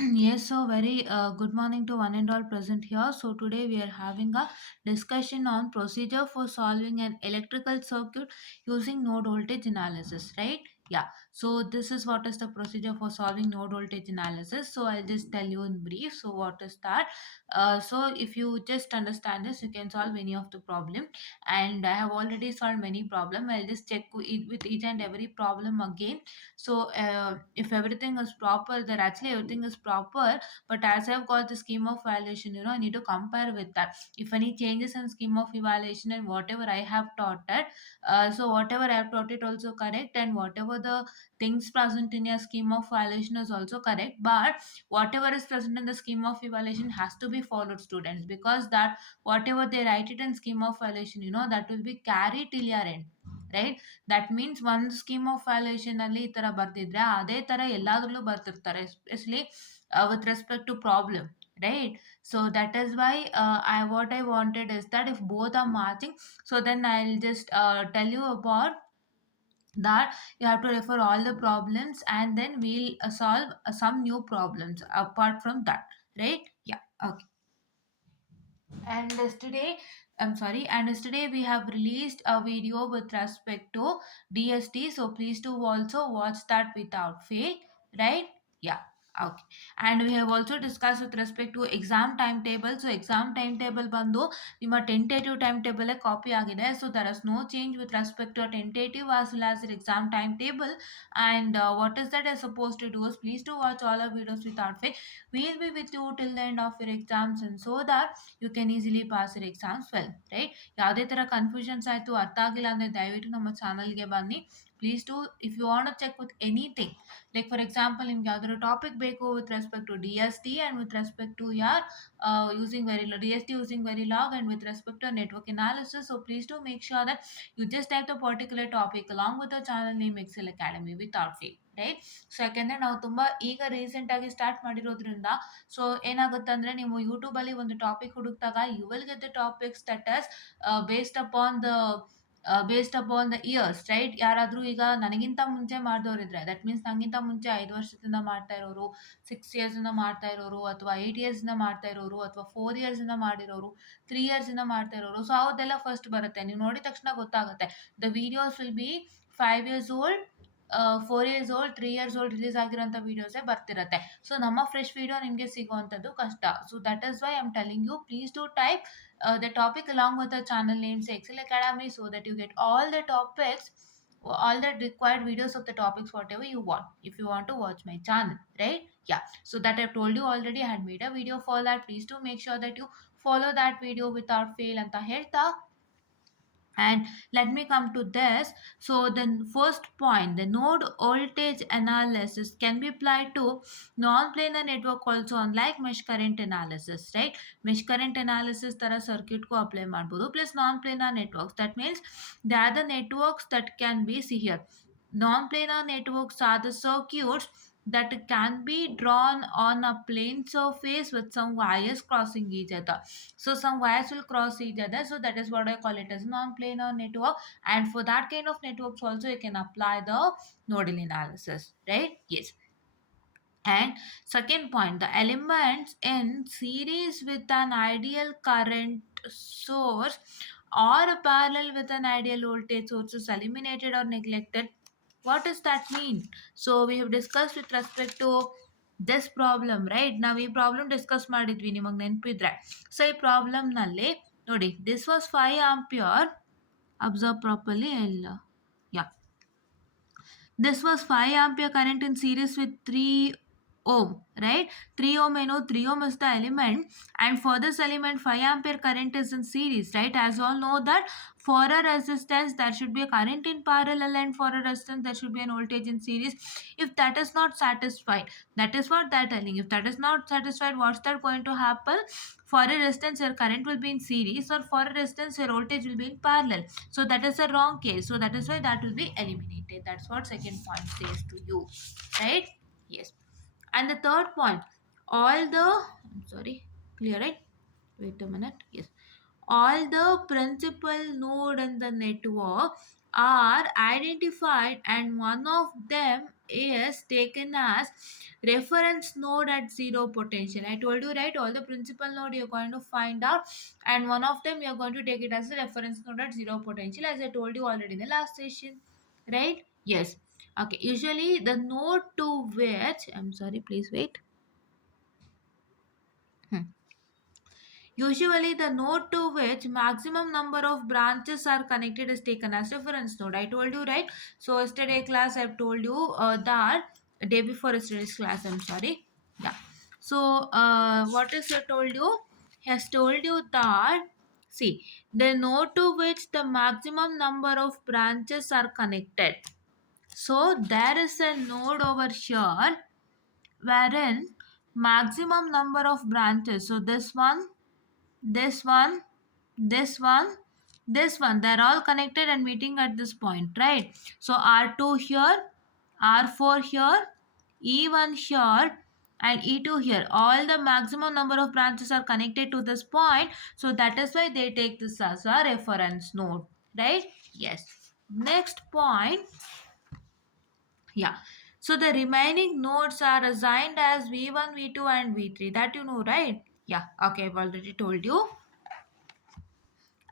Yes, so very good morning to one and all present here. So today we are having a discussion on procedure for solving an electrical circuit using node voltage analysis, right? Yeah. So this is what is the procedure for solving node voltage analysis. So I'll just tell you in brief. So what is that? So if you just understand this, you can solve any of the problem. And I have already solved many problem. I'll just check with each and every problem again. So if everything is proper, then actually everything is proper. But as I've got the scheme of evaluation, I need to compare with that. If any changes in scheme of evaluation and whatever I have taught it, so whatever I have taught it also correct, and whatever the things present in your scheme of evaluation is also correct. But whatever is present in the scheme of evaluation has to be followed, students, because that whatever they write it in scheme of evaluation, that will be carried till your end, right? That means ಒಂದು scheme of valuation ಅಲ್ಲಿ ಈ ತರ ಬರ್ತಿದ್ರೆ ಅದೇ ತರ ಎಲ್ಲಾದ್ರಲ್ಲೂ ಬರ್ತಿರ್ತಾರೆ, especially with respect to problem, right? So that is why I what I wanted is that if both are matching, so then I'll just tell you about that. You have to refer all the problems and then we'll solve some new problems apart from that, right? Yeah, okay. And yesterday, I'm sorry, and yesterday we have released a video with respect to DST. So please do also watch that without fail, right? Yeah. Okay. And we have also discussed with respect to exam timetable. So exam timetable ಬಂದು ನಿಮ್ಮ tentative timetable copy ಆಗಿದೆ. So there is no change with respect to a tentative as well as your exam timetable. And what is that is supposed to do is please do watch all our videos without fail. We'll be with you till the end of your exams, and so that you can easily pass your exams well, right? ಯಾವುದೇ ಥರ confusions ಆಯಿತು, ಅರ್ಥ ಆಗಿಲ್ಲ ಅಂದರೆ ದಯವಿಟ್ಟು ನಮ್ಮ ಚಾನಲ್ಗೆ ಬನ್ನಿ. Please to, if you want to check with anything, like for example ನಿಮ್ಗೆ ಯಾವ್ದಾದ್ರು ಟಾಪಿಕ್ ಬೇಕು with respect to D S T and with respect to ಯಾರ್ using very D S T using very log and with respect to network analysis. So please do make sure that you just type the particular topic along with the channel name Excel Academy without fail, right? So ಯಾಕೆಂದರೆ ನಾವು ತುಂಬ ಈಗ ರೀಸೆಂಟಾಗಿ start ಮಾಡಿರೋದ್ರಿಂದ, so ಏನಾಗುತ್ತೆ ಅಂದರೆ ನೀವು ಯೂಟ್ಯೂಬಲ್ಲಿ ಒಂದು ಟಾಪಿಕ್ ಹುಡುಕ್ದಾಗ you will get the topics that as based upon the years, right? ಯಾರಾದರೂ ಈಗ ನನಗಿಂತ ಮುಂಚೆ ಮಾಡಿದವರಿದ್ರೆ, ದಟ್ ಮೀನ್ಸ್ ನನಗಿಂತ ಮುಂಚೆ 5 ವರ್ಷದಿಂದ ಮಾಡ್ತಾ ಇರೋರು, 6 ಇಯರ್ಸಿಂದ ಮಾಡ್ತಾ ಇರೋರು, ಅಥವಾ 8 ಇಯರ್ಸಿಂದ ಮಾಡ್ತಾ ಇರೋರು, ಅಥವಾ 4 ಇಯರ್ಸಿಂದ ಮಾಡಿರೋರು, 3 ಇಯರ್ಸಿಂದ ಮಾಡ್ತಾ ಇರೋರು, ಸೊ ಅದೆಲ್ಲ ಫಸ್ಟ್ ಬರುತ್ತೆ. ನೀವು ನೋಡಿದ ತಕ್ಷಣ ಗೊತ್ತಾಗುತ್ತೆ. The videos will be 5 years old, 4 years old, 3 years old release ಆಗಿರೋಂಥ ವೀಡಿಯೋಸೇ ಬರ್ತಿರತ್ತೆ. ಸೊ ನಮ್ಮ ಫ್ರೆಶ್ ವಿಡಿಯೋ ನಿಮಗೆ ಸಿಗುವಂಥದ್ದು ಕಷ್ಟ. So that is why I am telling you, please to type the topic along with the channel name say Excel Academy, so that you get all the topics, all the required videos of the topics whatever you want, if you want to watch my channel, right? Yeah. So that I've told you already, I had made a video for that. Please do make sure that you follow that video without fail ಅಂತ ಹೇಳ್ತಾ, and let me come to this. So the first point, the node voltage analysis can be applied to non-planar network also, unlike mesh current analysis, right? Mesh current analysis ತರ circuit को apply ಮಾಡ್ಬೋದು. Plus non-planar networks, that means they are the networks that can be, see here, non-planar networks are the circuits that can be drawn on a plane surface with some wires crossing each other. So some wires will cross each other. So that is what I call it as non-planar network. And for that kind of networks also you can apply the nodal analysis, right? Yes. And second point, the elements in series with an ideal current source or parallel with an ideal voltage source is eliminated or neglected. What does that mean? So we have discussed with respect to this problem, right? ನಾವು ಈ problem discuss ಮಾಡಿದ್ವಿ, ನಿಮಗೆ ನೆನಪಿದ್ರೆ. So ಈ ಪ್ರಾಬ್ಲಮ್ನಲ್ಲಿ ನೋಡಿ, this was 5 ampere. Observe properly ಇಲ್ಲ. ಯಾ, this was 5 ampere current in series with 3 ohm, right? 3 ohm, 3 ohm is the element, and for this element 5 ampere current is in series, right? As you all know that for a resistance there should be a current in parallel, and for a resistance there should be an voltage in series. If that is not satisfied, that is what they're telling. If that is not satisfied, what's that going to happen? For a resistance your current will be in series, or for a resistance your voltage will be in parallel. So that is a wrong case. So that is why that will be eliminated. That's what second point says to you, right? Yes. And the third point, all the, I'm sorry, clear, right? Wait a minute. Yes. All the principal node in the network are identified, and one of them is taken as reference node at zero potential. I told you, right, all the principal node you're going to find out, and one of them you're going to take it as a reference node at zero potential, as I told you already in the last session, right? Yes. Okay, usually the node to which, I'm sorry, please wait. Usually, the node to which maximum number of branches are connected is taken as reference node. I told you, right? So, yesterday class, I've told you that day before yesterday's class, I'm sorry. Yeah. So, what is I told you? He has told you that, see, the node to which the maximum number of branches are connected. So, there is a node over here wherein maximum number of branches. So, this one, this one, this one, they're all connected and meeting at this point, right? So R2 here, R4 here, E1 here, and E2 here. All the maximum number of branches are connected to this point. So that is why they take this as a reference node, right? Yes. Next point. Yeah. So the remaining nodes are assigned as V1, V2, and V3. That you know, right? Yeah. Okay, I've already told you.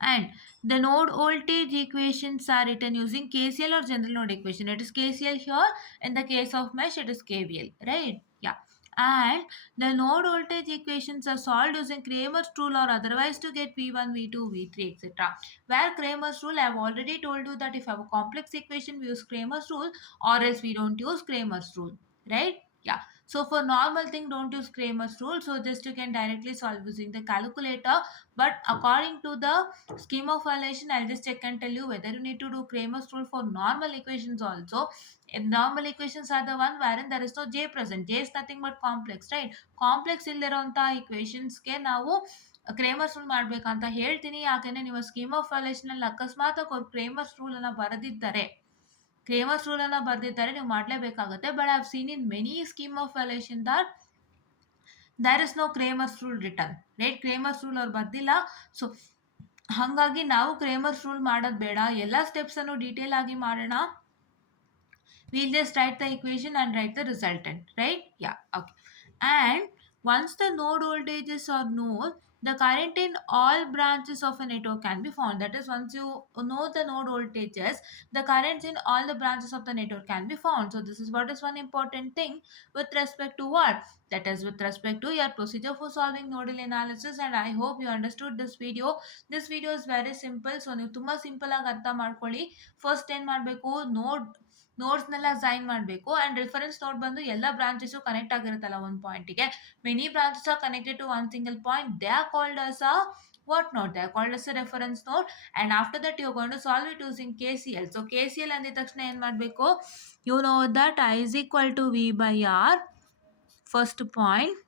And the node voltage equations are written using KCL or general node equation. It is KCL here. In the case of mesh, it is KVL, right? Yeah. And the node voltage equations are solved using Kramer's rule or otherwise to get V1, V2, V3, etc. Where Kramer's rule, I have already told you that if I have a complex equation, we use Kramer's rule, or else we don't use Kramer's rule, right? Yeah. So for normal thing, don't use Kramer's rule. So just you can directly solve using the calculator. But according to the scheme of violation, I'll just check and tell you whether you need to do Kramer's rule for normal equations also. In normal equations are the one wherein there is no j present. J is nothing but complex, right? Complex ಇಲ್ಲಿರುವಂತಹ equationsಗೆ ನಾವು Cramer's rule ಮಾಡ್ಬೇಕಂತ ಹೇಳ್ತೀನಿ. ಯಾಕೆಂದ್ರೆ ನೀವು scheme of valuation ಅಲ್ಲಿ ಅಕಸ್ಮಾತ್ ಅವ್ರು Cramer's rule ಅನ್ನ ಬರೆದಿದ್ದಾರೆ, ಕ್ರೇಮರ್ಸ್ ರೂಲ್ ಅನ್ನ ಬರೆದಿದ್ದಾರೆ, ನೀವು ಮಾಡಲೇಬೇಕಾಗುತ್ತೆ. But I have seen in many scheme of valuation that there is no Kramer's rule written, right? Kramer's rule ಅವ್ರು ಬರ್ದಿಲ್ಲ. ಸೊ ಹಾಗಾಗಿ ನಾವು ಕ್ರೇಮರ್ಸ್ ರೂಲ್ ಮಾಡೋದು ಬೇಡ, ಎಲ್ಲ ಸ್ಟೆಪ್ಸ್ ಅನ್ನು ಡೀಟೇಲ್ ಆಗಿ ಮಾಡೋಣ. We'll just write the equation and write the resultant, right? Yeah, okay. And once the node voltages are known, the current in all branches of a network can be found. That is, once you know the node voltages, the currents in all the branches of the network can be found. So this is what is one important thing with respect to what? That is with respect to your procedure for solving nodal analysis. And I hope you understood this video. This video is very simple. So ನೀವು ತುಂಬ simple ಆಗಿ ಅರ್ಥ ಮಾಡ್ಕೊಳ್ಳಿ. First ಏನು ಮಾಡಬೇಕು, ನೋಡ್ಸ್ನೆಲ್ಲ assign ಮಾಡಬೇಕು. And reference node ಬಂದು ಎಲ್ಲ ಬ್ರಾಂಚಸ್ಸು ಕನೆಕ್ಟ್ ಆಗಿರುತ್ತಲ್ಲ ಒಂದು ಪಾಯಿಂಟಿಗೆ. Many branches are connected to one single point. They are called as a what node? They are called as a reference node. And after that you are going to solve it using KCL. So KCL ಅಂದಿದ ತಕ್ಷಣ ಏನು ಮಾಡಬೇಕು, you know that I is equal to V by R. First point.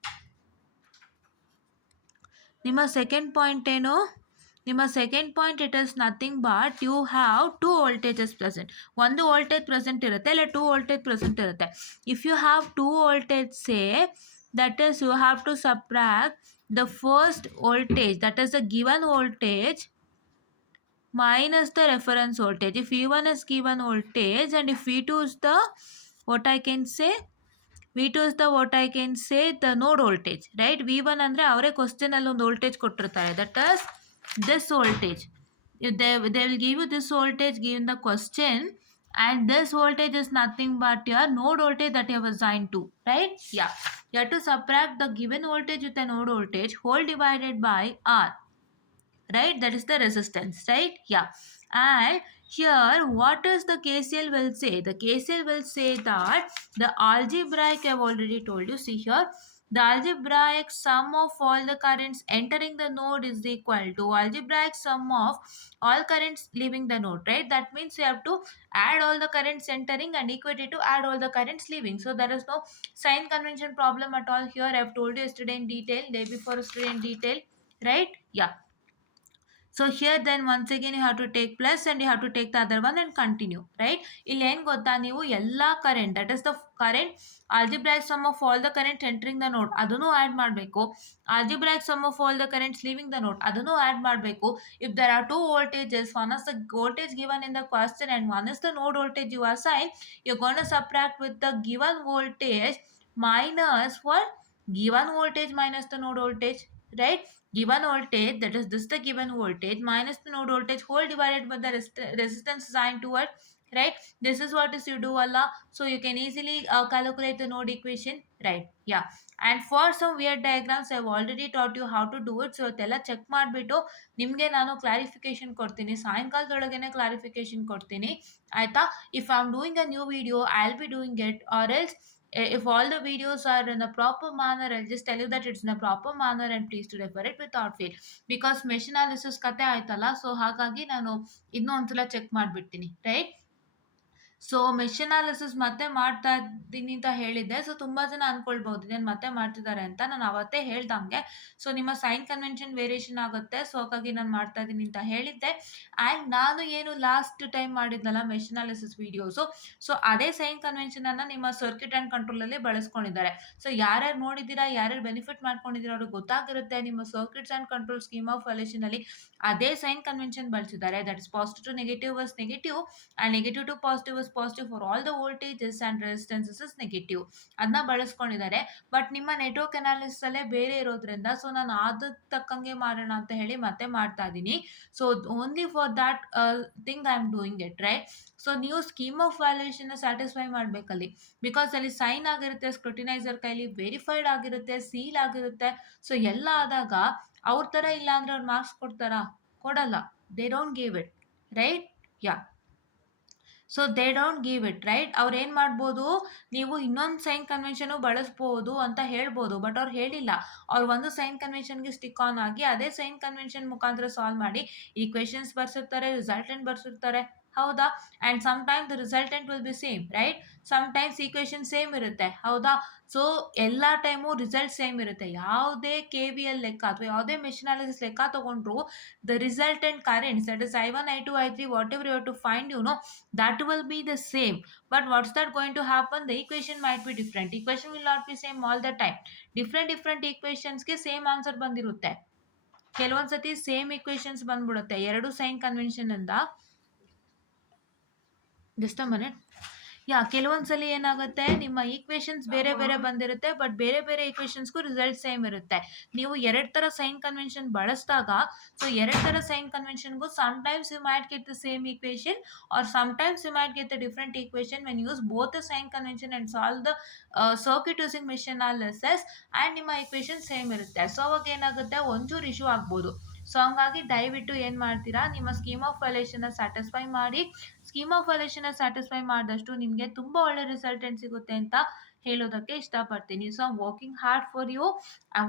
ನಿಮ್ಮ second point ಏನು? ನಿಮ್ಮ second point it is nothing but you have two voltages present. ಒಂದು voltage present ಇರುತ್ತೆ, ಇಲ್ಲ two voltage present ಇರುತ್ತೆ. If you have two voltage say, that is you have to subtract the first voltage, that is the given voltage, minus the reference voltage. If V1 is given voltage and if V2 is the what I can say, V2 is the what I can say the node voltage, right? V1 ಅಂದರೆ ಅವರೇ question ಅಲ್ಲಿ ಒಂದು voltage ಕೊಟ್ಟಿರ್ತಾರೆ, that is this voltage. They will give you this voltage given the question, and this voltage is nothing but your node voltage that you have assigned to, right? Yeah, you have to subtract the given voltage with the node voltage whole divided by R, right? That is the resistance, right? Yeah. And here what is the KCL will say? The KCL will say that the algebraic, I have already told you, see here, the algebraic sum of all the currents entering the node is equal to algebraic sum of all currents leaving the node, right? That means you have to add all the currents entering and equate it to add all the currents leaving. So there is no sign convention problem at all here. I have told you yesterday in detail, day before yesterday in detail, right? Yeah. So here then once again you have to take plus and you have to take the other one and continue, right? ಇಲ್ಲಿ ಏನು ಗೊತ್ತಾ, ನೀವು ಎಲ್ಲ current, that is the current algebraic sum of all the current entering the node ಅದನ್ನು add ಮಾಡಬೇಕು, algebraic sum of all the currents leaving the node ಅದನ್ನು add ಮಾಡಬೇಕು. If there are two voltages, one is the voltage given in the question and one is the node voltage you assign, you're going to subtract with the given voltage minus what? Given voltage minus the node voltage, right? Given voltage, that is this the given voltage minus the node voltage whole divided by the resistance assigned to it, right? This is what is you do Allah. So you can easily calculate the node equation, right? Yeah. And for some weird diagrams I've already taught you how to do it. So ಅದೆಲ್ಲ check ಮಾಡಿಬಿಟ್ಟು ನಿಮಗೆ ನಾನು clarification ಕೊಡ್ತೀನಿ, ಸಾಯಂಕಾಲದೊಳಗೇನೆ clarification ಕೊಡ್ತೀನಿ, ಆಯ್ತಾ? If I am doing a new video I will be doing it, or else if all the videos are in a proper manner, I'll just tell you that it's in a proper manner and please to refer it without fail. Because mesh analysis ಕತೆ ಆಯ್ತಲ್ಲ, so ಹಾಗಾಗಿ ನಾನು ಇನ್ನೂ ಒಂದ್ಸಲ check ಮಾಡಿಬಿಡ್ತೀನಿ, right? So mesh analysis ಮತ್ತೆ ಮಾಡ್ತಾ ಇದ್ದೀನಿ ಅಂತ ಹೇಳಿದ್ದೆ. ಸೊ ತುಂಬ ಜನ ಅನ್ಕೊಳ್ಬಹುದು ಇದೇನು ಮತ್ತೆ ಮಾಡ್ತಿದ್ದಾರೆ ಅಂತ. ನಾನು ಅವತ್ತೇ ಹೇಳ್ದಂಗೆ ಸೊ ನಿಮ್ಮ ಸೈನ್ ಕನ್ವೆನ್ಷನ್ ವೇರಿಯೇಷನ್ ಆಗುತ್ತೆ, ಸೊ ಹಾಗಾಗಿ ನಾನು ಮಾಡ್ತಾ ಇದ್ದೀನಿ ಅಂತ ಹೇಳಿದ್ದೆ. ಆ್ಯಂಡ್ ನಾನು ಏನು ಲಾಸ್ಟ್ ಟೈಮ್ ಮಾಡಿದ್ನಲ್ಲ ಮೆಶ್ ಅನಾಲಿಸಿಸ್ ವೀಡಿಯೋಸು, ಸೊ ಅದೇ ಸೈನ್ ಕನ್ವೆನ್ಷನನ್ನು ನಿಮ್ಮ ಸರ್ಕ್ಯೂಟ್ ಆ್ಯಂಡ್ ಕಂಟ್ರೋಲಲ್ಲಿ ಬಳಸ್ಕೊಂಡಿದ್ದಾರೆ. ಸೊ ಯಾರ್ಯಾರು ನೋಡಿದ್ದೀರಾ, ಯಾರ್ಯಾರು ಬೆನಿಫಿಟ್ ಮಾಡ್ಕೊಂಡಿದ್ದೀರಾ ಅವ್ರಿಗೆ ಗೊತ್ತಾಗಿರುತ್ತೆ, ನಿಮ್ಮ circuits and control scheme of ಅಲಿಷನಲ್ಲಿ ಅದೇ ಸೈನ್ ಕನ್ವೆನ್ಷನ್ ಬಳಸಿದ್ದಾರೆ. That is positive to negative was negative and negative to positive was positive for all the voltages and resistances is negative, ಅದನ್ನ ಬಳಸ್ಕೊಂಡಿದ್ದಾರೆ. ಬಟ್ ನಿಮ್ಮ ನೆಟ್ವರ್ಕ್ ಅನಾಲಿಸಿಸ್ ಅಲ್ಲೇ ಬೇರೆ ಇರೋದ್ರಿಂದ so ನಾನು ಆದ ತಕ್ಕಂಗೆ ಮಾಡೋಣ ಅಂತ ಹೇಳಿ ಮತ್ತೆ ಮಾಡ್ತಾ ಇದ್ದೀನಿ. So only for that thing I am doing it, right? So ನೀವು ಸ್ಕೀಮ್ ಆಫ್ ವ್ಯಾಲ್ಯೂಯೇಷನ್ ಸ್ಯಾಟಿಸ್ಫೈ ಮಾಡಬೇಕಲ್ಲಿ, ಬಿಕಾಸ್ ಅಲ್ಲಿ ಸೈನ್ ಆಗಿರುತ್ತೆ, ಸ್ಕ್ರೂಟಿನೈಸರ್ ಕೈಲಿ ವೆರಿಫೈಡ್ ಆಗಿರುತ್ತೆ, ಸೀಲ್ ಆಗಿರುತ್ತೆ. ಸೊ ಎಲ್ಲ ಆದಾಗ ಅವ್ರ ಥರ ಇಲ್ಲ ಅಂದ್ರೆ ಅವ್ರು ಮಾರ್ಕ್ಸ್ ಕೊಡ್ತಾರಾ? ಕೊಡಲ್ಲ. They don't give it, right? Yeah. So they don't give it, right? ಅವ್ರು ಏನು ಮಾಡ್ಬೋದು, ನೀವು ಇನ್ನೊಂದು ಸೈನ್ ಕನ್ವೆನ್ಷನು ಬಳಸ್ಬೋದು ಅಂತ ಹೇಳ್ಬೋದು, ಬಟ್ ಅವ್ರು ಹೇಳಿಲ್ಲ. ಅವ್ರು ಒಂದು ಸೈನ್ ಕನ್ವೆನ್ಷನ್ಗೆ ಸ್ಟಿಕ್ ಆನ್ ಆಗಿ ಅದೇ ಸೈನ್ ಕನ್ವೆನ್ಷನ್ ಮುಖಾಂತರ ಸಾಲ್ವ್ ಮಾಡಿ ಈಕ್ವೇಷನ್ಸ್ ಬರ್ಸಿರ್ತಾರೆ, ರಿಸಲ್ಟೆಂಟ್ ಬರ್ಸಿರ್ತಾರೆ, ಹೌದಾ? And some time the resultant will be same, right? Some times equation same ಇರುತ್ತೆ, ಹೌದಾ? ಸೊ ಎಲ್ಲ ಟೈಮು ರಿಸಲ್ಟ್ ಸೇಮ್ ಇರುತ್ತೆ. ಯಾವುದೇ ಕೆ ವಿ ಎಲ್ ಲೆಕ್ಕ ಅಥವಾ ಯಾವುದೇ ಮೆಶ್ ಅನಾಲಿಸಿಸ್ ಲೆಕ್ಕ ತೊಗೊಂಡ್ರು the resultant currents, that is I1, I2, I3, whatever you have to find, you know, that will be the same. But what's that going to happen? The equation might be different. Equation will not be same all the time. Different equations ಗೆ same answer ಬಂದಿರುತ್ತೆ. ಕೆಲವೊಂದ್ಸತಿ same equations ಬಂದ್ಬಿಡುತ್ತೆ ಎರಡು sign convention ಇಂದ. Just a minute. ಕೆಲವೊಂದ್ಸಲಿ ಏನಾಗುತ್ತೆ, ನಿಮ್ಮ equations ಬೇರೆ ಬೇರೆ ಬಂದಿರುತ್ತೆ, ಬಟ್ ಬೇರೆ ಬೇರೆ ಈಕ್ವೇಷನ್ಸ್ಗೂ ರಿಸಲ್ಟ್ ಸೇಮ್ ಇರುತ್ತೆ. ನೀವು ಎರಡು ಥರ ಸೈನ್ ಕನ್ವೆನ್ಷನ್ ಬಳಸಿದಾಗ ಸೊ ಎರಡು ಥರ ಸೈನ್ ಕನ್ವೆನ್ಷನ್ಗೂ sometimes you might get the same equation or sometimes you might get the different equation when use both the sign convention and solve the circuit using mesh analysis and ನಿಮ್ಮ equation same ಇರುತ್ತೆ. So ಅವಾಗ ಏನಾಗುತ್ತೆ, ಒಂಚೂರು issue ಆಗ್ಬೋದು. So ಹಂಗಾಗಿ ದಯವಿಟ್ಟು ಏನು ಮಾಡ್ತೀರಾ, ನಿಮ್ಮ ಸ್ಕೀಮ್ ಆಫ್ ವ್ಯಾಲ್ಯೂಯೇಷನ್ನ ಸ್ಯಾಟಿಸ್ಫೈ ಮಾಡಿ. ಸ್ಕೀಮ್ ಆಫ್ ವ್ಯಾಲ್ಯೂಯೇಷನ್ನ ಸ್ಯಾಟಿಸ್ಫೈ ಮಾಡಿದಷ್ಟು ನಿಮಗೆ ತುಂಬ ಒಳ್ಳೆ ರಿಸಲ್ಟೆಂಟ್ ಸಿಗುತ್ತೆ ಅಂತ ಹೇಳೋದಕ್ಕೆ ಇಷ್ಟಪಡ್ತೀನಿ. So I am working hard for you, I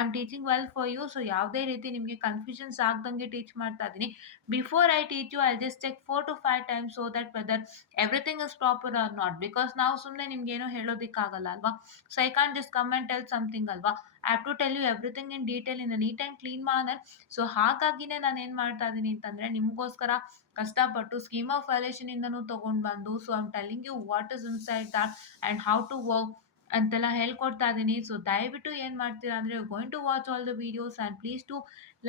am teaching well for you. So ಯಾವುದೇ ರೀತಿ ನಿಮಗೆ ಕನ್ಫ್ಯೂಷನ್ಸ್ ಆಗ್ದಂಗೆ ಟೀಚ್ ಮಾಡ್ತಾ ಇದ್ದೀನಿ. Before I teach you I just check 4 to 5 times so that whether everything is proper or not, because ನಾವು ಸುಮ್ಮನೆ ನಿಮ್ಗೇನೋ ಹೇಳೋದಕ್ಕಾಗಲ್ಲ ಅಲ್ವಾ? So I can't just come and tell something ಅಲ್ವಾ. I have to tell you everything in detail in a neat and clean manner. So ಹಾಗಾಗಿನೇ ನಾನು ಏನು ಮಾಡ್ತಾ ಇದ್ದೀನಿ ಅಂತಂದರೆ ನಿಮಗೋಸ್ಕರ ಕಷ್ಟಪಟ್ಟು ಸ್ಕೀಮ್ ಆಫ್ ವ್ಯಾಲ್ಯೂಯೇಷನ್ ಇಂದನೂ ತೊಗೊಂಡು ಬಂದು so I am telling you what is inside that and how to work ಅಂತೆಲ್ಲ ಹೇಳ್ಕೊಡ್ತಾ ಇದ್ದೀನಿ. ಸೊ ದಯವಿಟ್ಟು ಏನು ಮಾಡ್ತೀರಾ ಅಂದರೆ going to watch all the videos and please to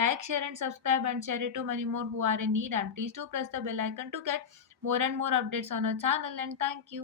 like, share and subscribe and share it to many more who are in need, and please to press the bell icon to get more and more updates on our channel, and thank you.